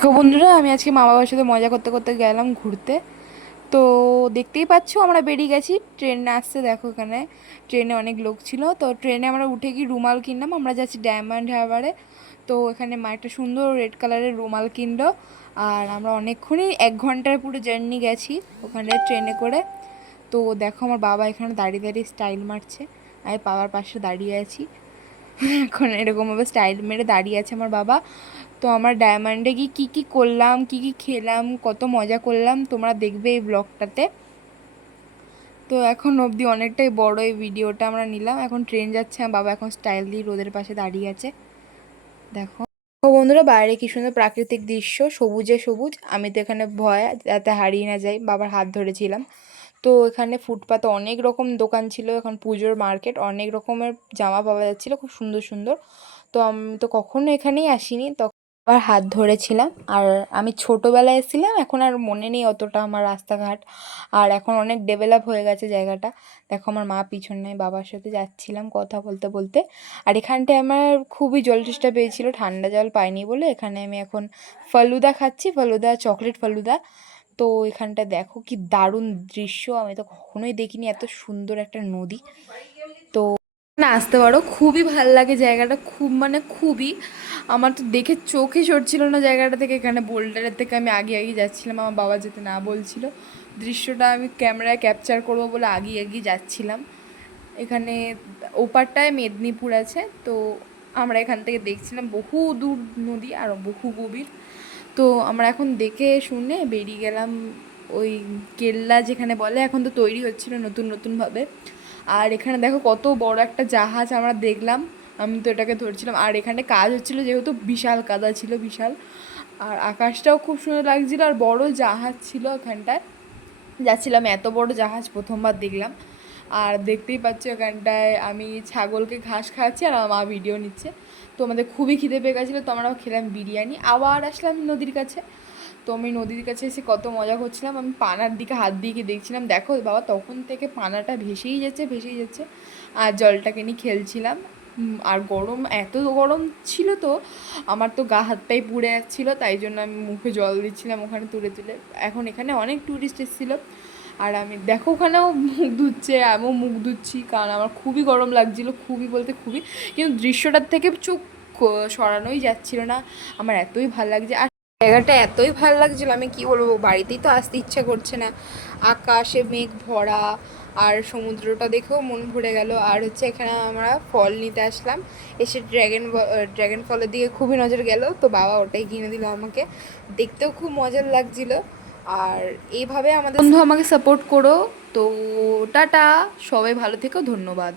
দেখো বন্ধুরা, আমি আজকে মা বাবার সাথে মজা করতে করতে গেলাম ঘুরতে। তো দেখতেই পাচ্ছ, আমরা বেরিয়ে গেছি। ট্রেন আসছে, দেখো এখানে। ট্রেনে অনেক লোক ছিল। তো ট্রেনে আমরা উঠে গিয়ে রুমাল কিনলাম। আমরা যাচ্ছি ডায়মন্ড হারবারে। তো এখানে মা একটা সুন্দর রেড কালারের রুমাল কিনলো। আর আমরা অনেকক্ষণই এক ঘণ্টার পুরো জার্নি গেছি ওখানে ট্রেনে করে। তো দেখো আমার বাবা এখানে দাঁড়িয়ে দাঁড়িয়ে স্টাইল মারছে। আমি বাবার পাশে দাঁড়িয়ে আছি। এখন এরকমভাবে স্টাইল মেরে দাঁড়িয়ে আছে আমার বাবা। তো আমার ডায়মন্ডে গিয়ে কী কী করলাম, কী কী খেলাম, কত মজা করলাম, তোমরা দেখবে এই ব্লগটাতে তো এখন অবধি অনেকটাই বড় এই ভিডিওটা আমরা নিলাম। এখন ট্রেন যাচ্ছে, আমার বাবা এখন স্টাইল দিয়ে রোদের পাশে দাঁড়িয়ে আছে। দেখো। ও বন্ধুরা, বাইরে কি সুন্দর প্রাকৃতিক দৃশ্য, সবুজে সবুজ। আমি তো এখানে ভয়, যাতে হারিয়ে না যাই, বাবার হাত ধরেছিলাম। তো এখানে ফুটপাতে অনেক রকম দোকান ছিল, এখন পুজোর মার্কেট, অনেক রকমের জামা পাওয়া যাচ্ছিল, খুব সুন্দর সুন্দর। তো আমি তো কখনো এখানেই আসিনি, তখন আবার হাত ধরেছিলাম। আর আমি ছোটোবেলায় এসেছিলাম, এখন আর মনে নেই অতটা আমার রাস্তাঘাট। আর এখন অনেক ডেভেলপ হয়ে গেছে জায়গাটা। দেখো আমার মা পিছনে বাবার সাথে যাচ্ছিলাম কথা বলতে বলতে। আর এখানটায় আমার খুবই জল তেষ্টা পেয়েছিল, ঠান্ডা জল পাইনি বলে। এখানে আমি এখন ফালুদা খাচ্ছি, ফালুদা, চকলেট ফালুদা। তো এখানটা দেখো কি দারুণ দৃশ্য। আমি তো কখনোই দেখিনি এত সুন্দর একটা নদী। তো না, আসতে পারো, খুবই ভালো লাগে জায়গাটা, খুব মানে খুবই। আমার তো দেখে চোখে সরছিল না জায়গাটা থেকে, এখানে বোল্ডারের থেকে আমি আগে আগে যাচ্ছিলাম, আমার বাবা যেতে না বলছিল। দৃশ্যটা আমি ক্যামেরায় ক্যাপচার করব বলে আগে এগিয়ে যাচ্ছিলাম। এখানে ওপারটায় মেদিনীপুর আছে, তো আমরা এখান থেকে দেখছিলাম বহু দূর নদী আর বহু গভীর। তো আমরা এখন দেখে শুনে বেরিয়ে গেলাম ওই কেল্লা যেখানে বলে, এখন তো তৈরি হচ্ছিল নতুন নতুনভাবে আর এখানে দেখো কত বড় একটা জাহাজ আমরা দেখলাম, আমি তো এটাকে ধরছিলাম। আর এখানে কাজ হচ্ছিল যেহেতু বিশাল কাদা ছিল, বিশাল। আর আকাশটাও খুব সুন্দর লাগছিল, আর বড় জাহাজ ছিল এখানটায় যাচ্ছিলাম, এত বড় জাহাজ প্রথমবার দেখলাম। আর দেখতেই পাচ্ছ এখানটায় আমি ছাগলকে ঘাস খাওয়াচ্ছি আর আমার মা ভিডিও নিচ্ছে। তো আমাদের খুবই খিদে পেয়ে গেছিল, তো আমরা খেলাম বিরিয়ানি। আবার আসলাম নদীর কাছে। তো আমি নদীর কাছে এসে কত মজা করছিলাম। আমি পানার দিকে হাত দিয়ে গিয়ে দেখছিলাম, দেখো বাবা তখন থেকে পানাটা ভেসেই যাচ্ছে ভেসেই যাচ্ছে। আর জলটাকে নিয়ে খেলছিলাম। আর গরম, এত গরম ছিল তো, আমার তো গা হাত পায়ে পুড়ে যাচ্ছিল, তাই জন্য আমি মুখে জল দিচ্ছিলাম ওখানে তুলে তুলে। এখন এখানে অনেক ট্যুরিস্ট এসেছিল। আর আমি দেখো ওখানেও মুখ ধুচ্ছে, আমিও মুখ ধুচ্ছি, কারণ আমার খুবই গরম লাগছিল, খুবই বলতে খুবই। কিন্তু দৃশ্যটার থেকে ক- সরানোই যাচ্ছিল না। আমার এতই ভালো লাগছে, আর জায়গাটা এতই ভালো লাগছিল, আমি কি বলব, বাড়িতেই তো আসতে ইচ্ছা করছে না। আকাশে মেঘ ভরা, আর সমুদ্রটা দেখেও মন ভরে গেল। আর হচ্ছে এখানে আমরা ফল নিতে আসলাম, এসে ড্র্যাগন ড্র্যাগন ফলের দিকে খুবই নজর গেল। তো বাবা ওটাই কিনে দিল আমাকে। দেখতেও খুব মজার লাগছিল। আর এইভাবে আমাদের বন্ধু আমাকে সাপোর্ট করো। তো টাটা। সবাই ভালো থেকো। ধন্যবাদ।